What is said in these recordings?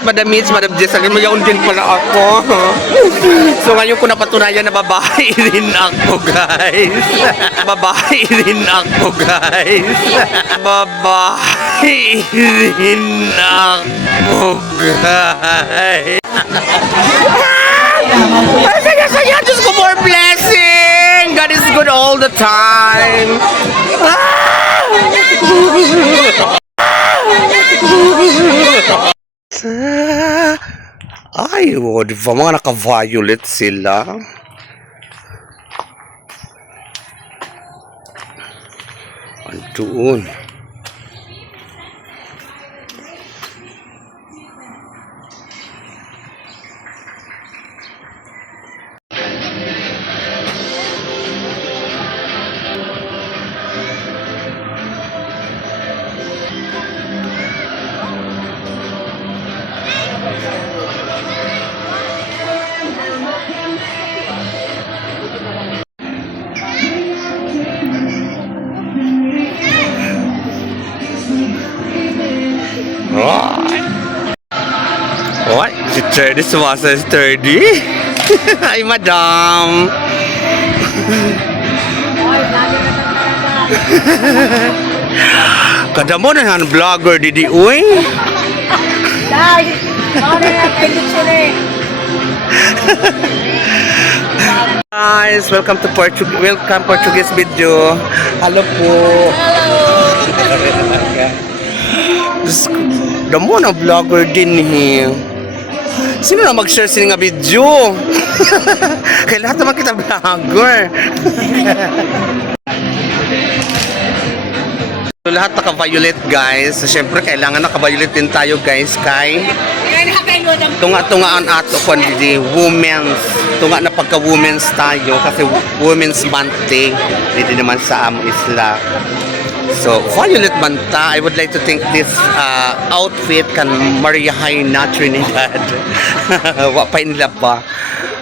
Madam Mitch, Madam Jessalyn, mayaon din pala ako. So ngayon ko napatunayan na babae rin ako, guys. Babae rin ako, guys. Babae rin ako, guys. Saya, Diyos ko, more blessing. God is good all the time. Ay, oh, di ba mga naka-violet sila? Andoon. What? Si 30 sumasa si 30? Ay, madam! Kada mo na yan, vlogger, didi, uy? Dahil, baka na natin Guys, welcome to Portuguese video. Hello po. Damo na vlogger din eh. Sino na mag-share sila nga video? Kaya lahat naman kita vlogger. So, lahat naka-violet guys. So, syempre kailangan naka-violet din tayo guys kay tunga-tungaan ato kung hindi women's. Tunga na pagka-women's tayo kasi women's month day. Hindi naman sa amo isla. So, violet manta, I would like to think this outfit kan mariyahay na Trinidad. Wapay nila pa.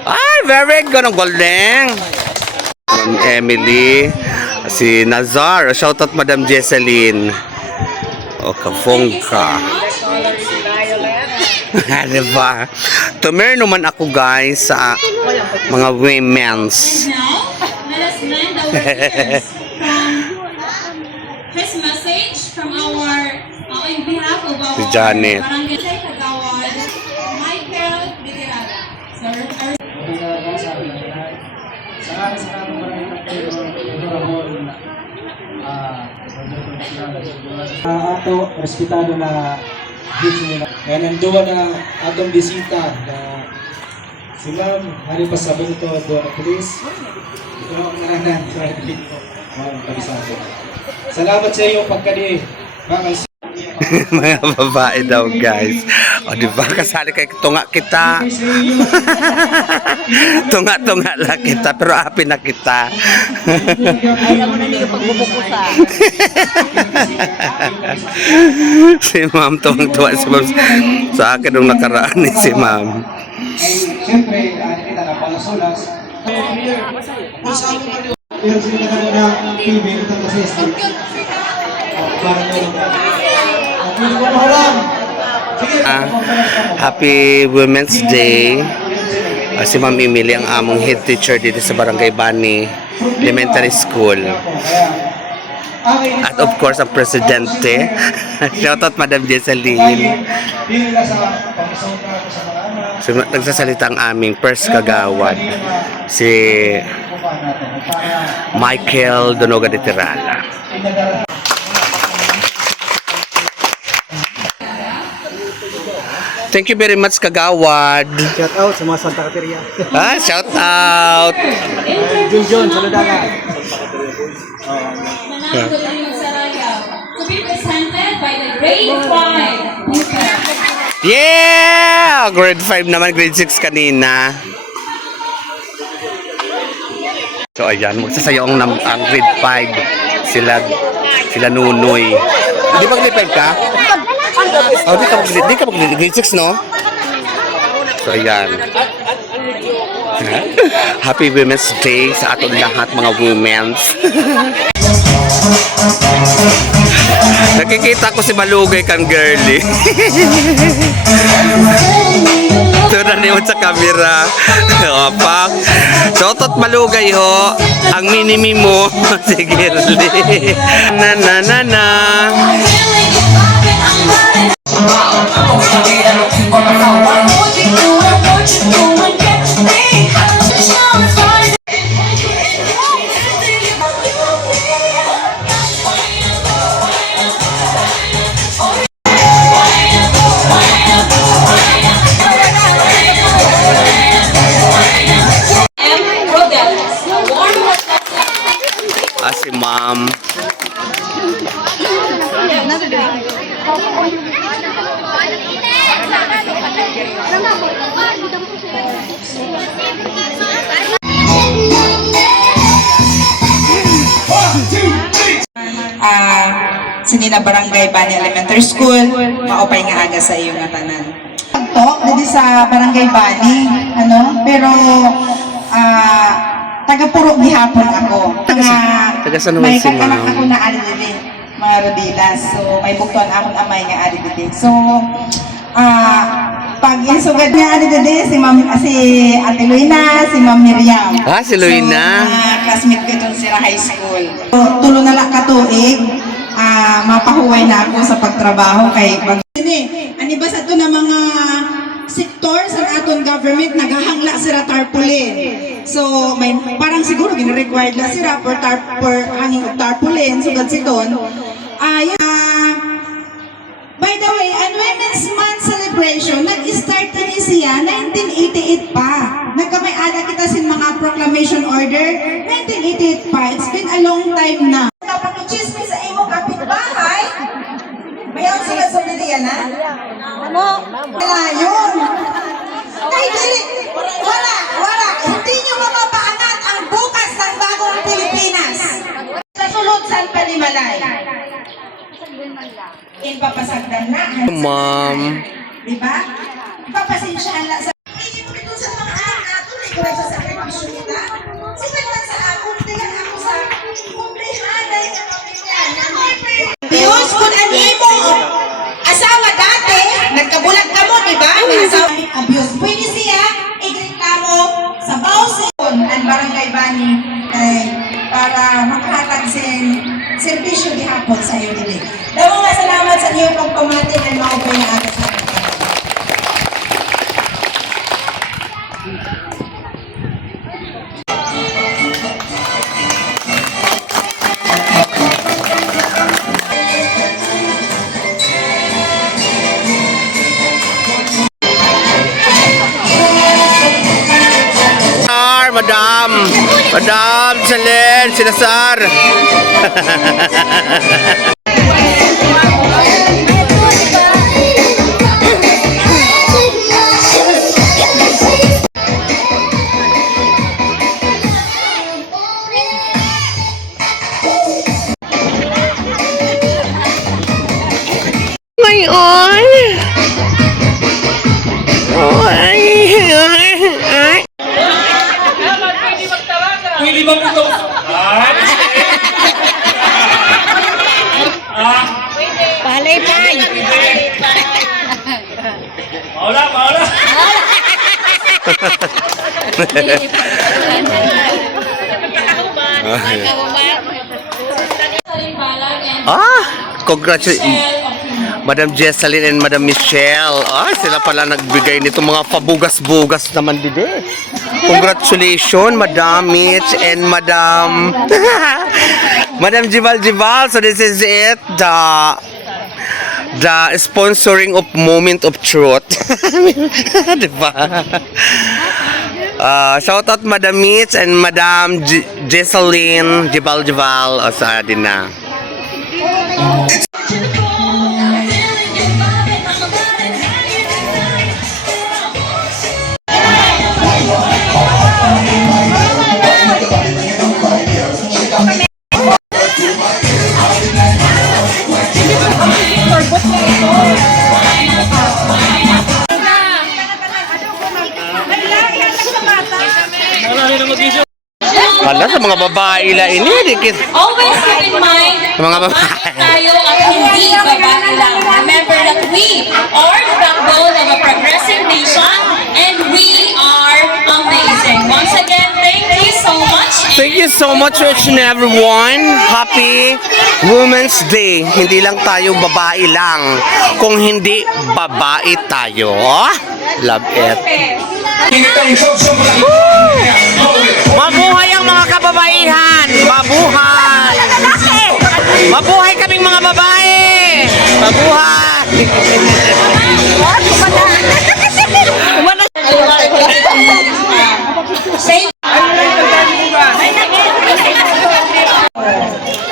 Ay, very good. Ang galing. Emily. Si Nazar. Shoutout Madam Jessalyn. O, kafongka. Diba? Tumer naman ako guys sa mga women's. His message from our, in behalf of our Si Janet. Barangay Kagawad, Michael Bitirada. Sir, ato respetado na dito nila. Kaya nanduwa na atong bisita na si Ma'am hari pa sa ito doon na pulis. Ito ang naranan sa dito. Ma'am kabisado. Salamat sa iyo pagkadi. Mga babae daw guys. O diba kasali kay tunga kita. Tunga-tunga lang kita pero happy na kita. Alam mo na niyo pagbubukusa. Si ma'am tuwang-tuwa si ma'am sa akin nung nakaraan ni si ma'am. Siyempre, kita na palasulas. Yung sila na TV ito kasi Happy Women's Day. Si Ma'am Emily ang among head teacher dito sa Barangay Bani Elementary School. At of course ang presidente. Shoutout Madam Jessalyn. So, nagsasalita ang aming first kagawad si Michael Donoga de Tirala. Thank you very much kagawad. Shout out sa mga Santa Cateria. Shout out. Junjun, Saludaga. Manang Tuloy Sarayaw. To be presented by the grade 5. Yeah! Grade 5 naman, grade 6 kanina. So ayan, magsasayaw ang grade 5. Sila Nunoy. Di ba grade 5 ka? Oh, di ka mag grade 6, no? So ayan. Happy Women's Day sa ating lahat mga women's. Nakikita ko si Malugay kang girly. yun sa camera. Opak. Shoutout malugay ho. Ang minimi mo. Si Girly. Na na na na. Ah, si ma'am. Sinina Barangay Bani Elementary School, maupay nga aga sa iyo nga tanan. Pagtok, dito sa Barangay Bani, pero taga-puro gihapon ako. Taga saan naman may si kakanak ma'am? ako na ali dili, mga Rodilas. So, may buktuan akong amay nga ali dili. So, pag insugad nga ali dili, si Ate Luina, si Ma'am Miriam. Ah, si Luina. So, classmate ko itong sila high school. So, tulo na lang katuig, mapahuway na ako sa pagtrabaho kay ani ba sa ito na mga sektor sa aton government naghahangla sila tarpaulin. So may parang siguro gina-required la sila for hanging of tarpaulin sugad siton. By the way, ang Women's Month celebration nag-start na siya 1988 pa. Nagkamay-ada kita sin mga proclamation order 1988 pa. It's been a long time na. Napakichismis sa imong kapitbahay. Bayaw sila sa bilian, ha? Ano? Wala yun. Ay, dili. Wala. Hindi nyo mapapaangat ang bukas ng bagong Pilipinas. Sa sulod San Palimalay. Papasagdan na. Ma'am. Diba? Papasensyahan lang sa... Hindi mo ito sa mga anak nato. Ikaw ay sa sakripisyo nila. Sige man sa akong tingnan ako sa kumbrihanay ng pamilya. Diyos, kung ano mo asawa dati, nagkabulag ka mo, diba? Abuse. Pwede siya igreklamo sa Bausin ang Barangay Bani para makahatag servisyo gihapon sa iyo dili. Daw nga salamat sa iyo pagpamati ng maupay na aga sa akin. Madam Jalen Sinasar. Ngayon. Pwede ba ito? Palay-pay. Maula. Congratulations. Madam Jessalyn and Madam Michelle. Sila pala nagbigay nito mga pabugas-bugas naman dito. Congratulations, Madam Mitch and Madam Madam Jibal. So this is it, the sponsoring of Moment of Truth. Diba? Shout out Madam Mitch and Madam Jessalyn Jibal. Sa din na. Wala sa mga babae la ini dikit. Always keep in mind, Mga babae. tayo at hindi babae lang. Remember that we are the backbone of a progressive nation and we so much to each and everyone. Happy Women's Day. Hindi lang tayo babae lang. Kung hindi babae tayo. Oh, love it. Mabuhay ang mga kababaihan. Mabuhay. Mabuhay kaming mga babae. Mabuhay.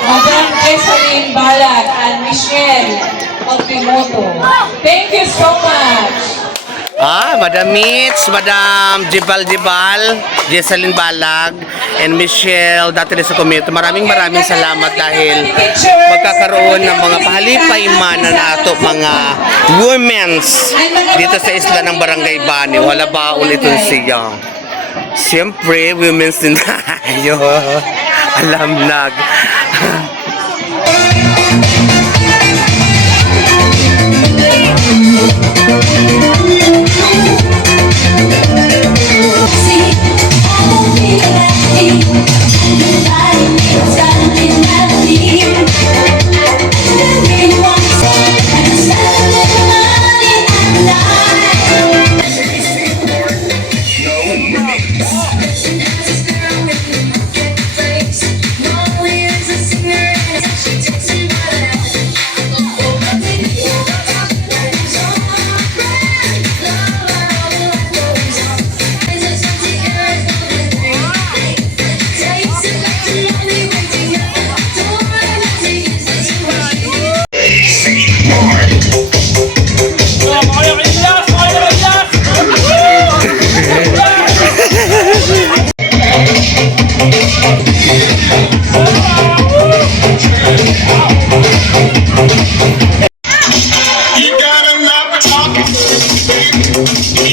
Madam Jessalyn Balag and Michelle Pagpimoto. Thank you so much. Madam Mitch, Madam Jibal, Jessalyn Balag, and Michelle dati sa komento. Maraming salamat dahil magkakaroon ng mga pahalipay man na nato mga women's dito sa isla ng Barangay Bani. Wala ba ulitin siya? Siyempre, women's din tayo. Alam nag.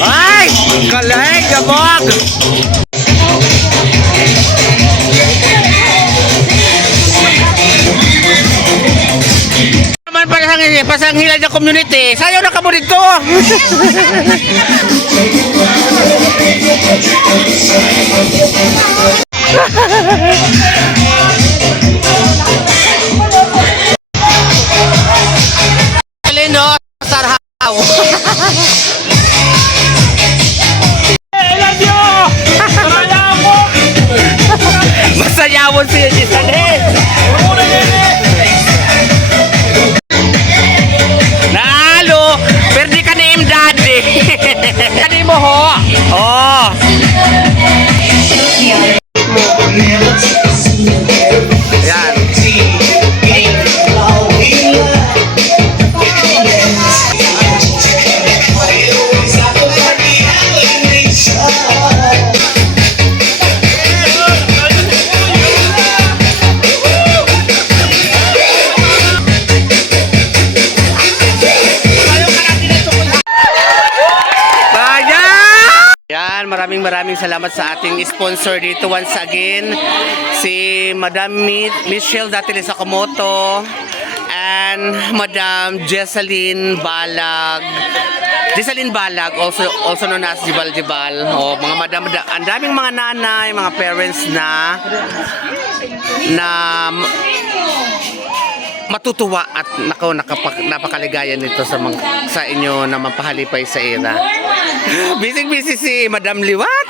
Ay! Kalay! Gabog! Naman pasanghilan ng community. Sayaw na kamo dito! Alino, sarhaw! Masayawon siya di Sanin. Nalo, perdi ka ni Daddy. Kani mo ho. Oh. Yan. Maraming salamat sa ating sponsor dito once again, si Madam Michelle Datili Sakamoto and Madam Jessalyn Balag, also known as Jibal. Oh, mga madam, ang daming mga nanay, mga parents na matutuwa at napakaligaya nito sa inyo na mapahalipay sa era. Busy si Madam Liwat.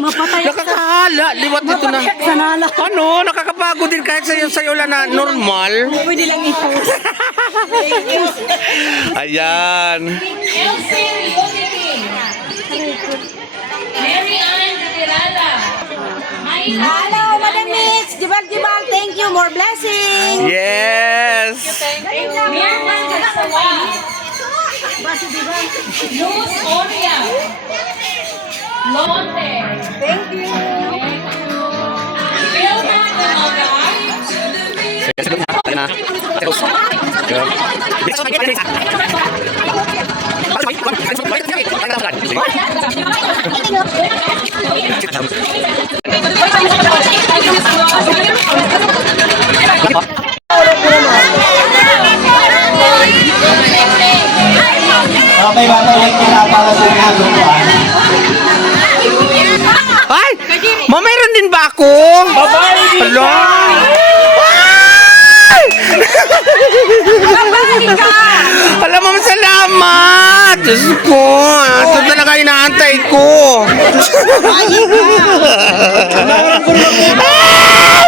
Nakakahala. Liwat ito na. Ano? Nakakapagod din kahit sa'yo lang na normal. Pwede lang i-post. Ayan. Elsie Riodikin. Mary Ann Gatirala. Hello, Madam Mitch. Jibal, thank you. More blessings. Yes. Mirna Gasawa. Luz Oria. Lote. Thank you. Vilma Okay, bata, like kita para sa mga Ay! Ma, mayroon din ba ako? Babae din Hello? Alam mo, salamat! Diyos ko, ito talaga inaantay ko.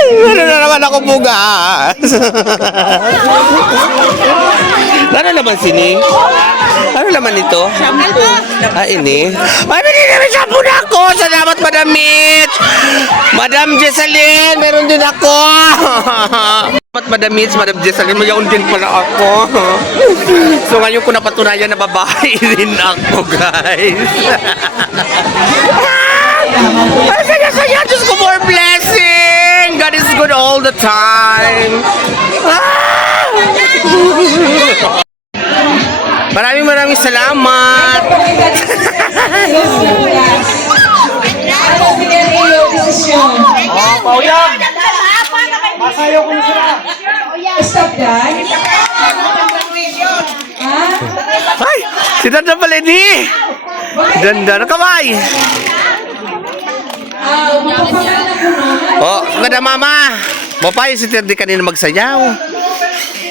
Ano na naman ako bugas? Ano naman sini? Ano naman ito? Shampoo. Ah, ini? Ay, binili naman shampoo na ako! Salamat, Madam Mitch! Madam Jessalyn, meron din ako! Salamat, Madam Mitch, Madam Jessalyn, mayaon din pala ako. So, ngayon ko napatunayan na babae din ako, guys. Ay, saya-saya! Diyos ko, more blessing! God is good all the time! Maraming salamat! Pauyang! Masayaw ko na sila. Stop that. Ay! Si Danda pala ni! Danda na kamay! Oh, kada mama! Mapay si Terdi kanina magsayaw.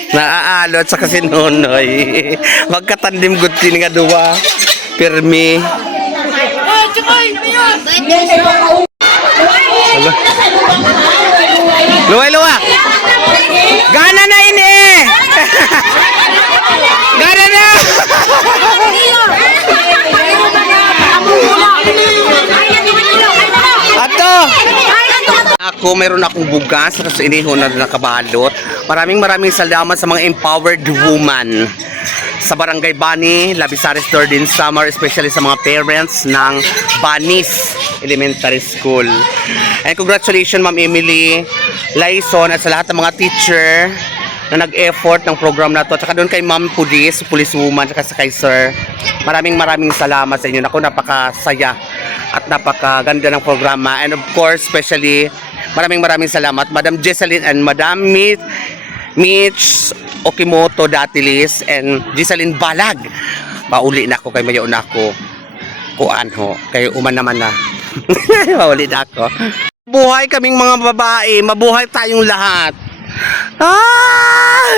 Naaalot sa kasinunoy. Magkatandim good din nga duwa. Pirmi. Luwa! Gana na ini! Gana na! Ato! Ako, meron akong bugas kasi inihon na nakabalot. Maraming salamat sa mga empowered woman sa Barangay Bani, Labisares, Dordin, Samar, especially sa mga parents ng Banis Elementary School. And congratulations, Ma'am Emily, Laison, at sa lahat ng mga teacher na nag-effort ng program na to. At saka doon kay Ma'am Police Woman, at kay Sir. Maraming salamat sa inyo. Ako, napakasaya at napakaganda ng programa. And of course, especially, maraming salamat, Madam Jessalyn and Madam Mitch Okimoto Datilis and Jessalyn Balag. Mauli na ako kay mayaon na ako. Kuan ho, kayo uman naman na. Mauli na ako. Buhay kaming mga babae, mabuhay tayong lahat. Ah!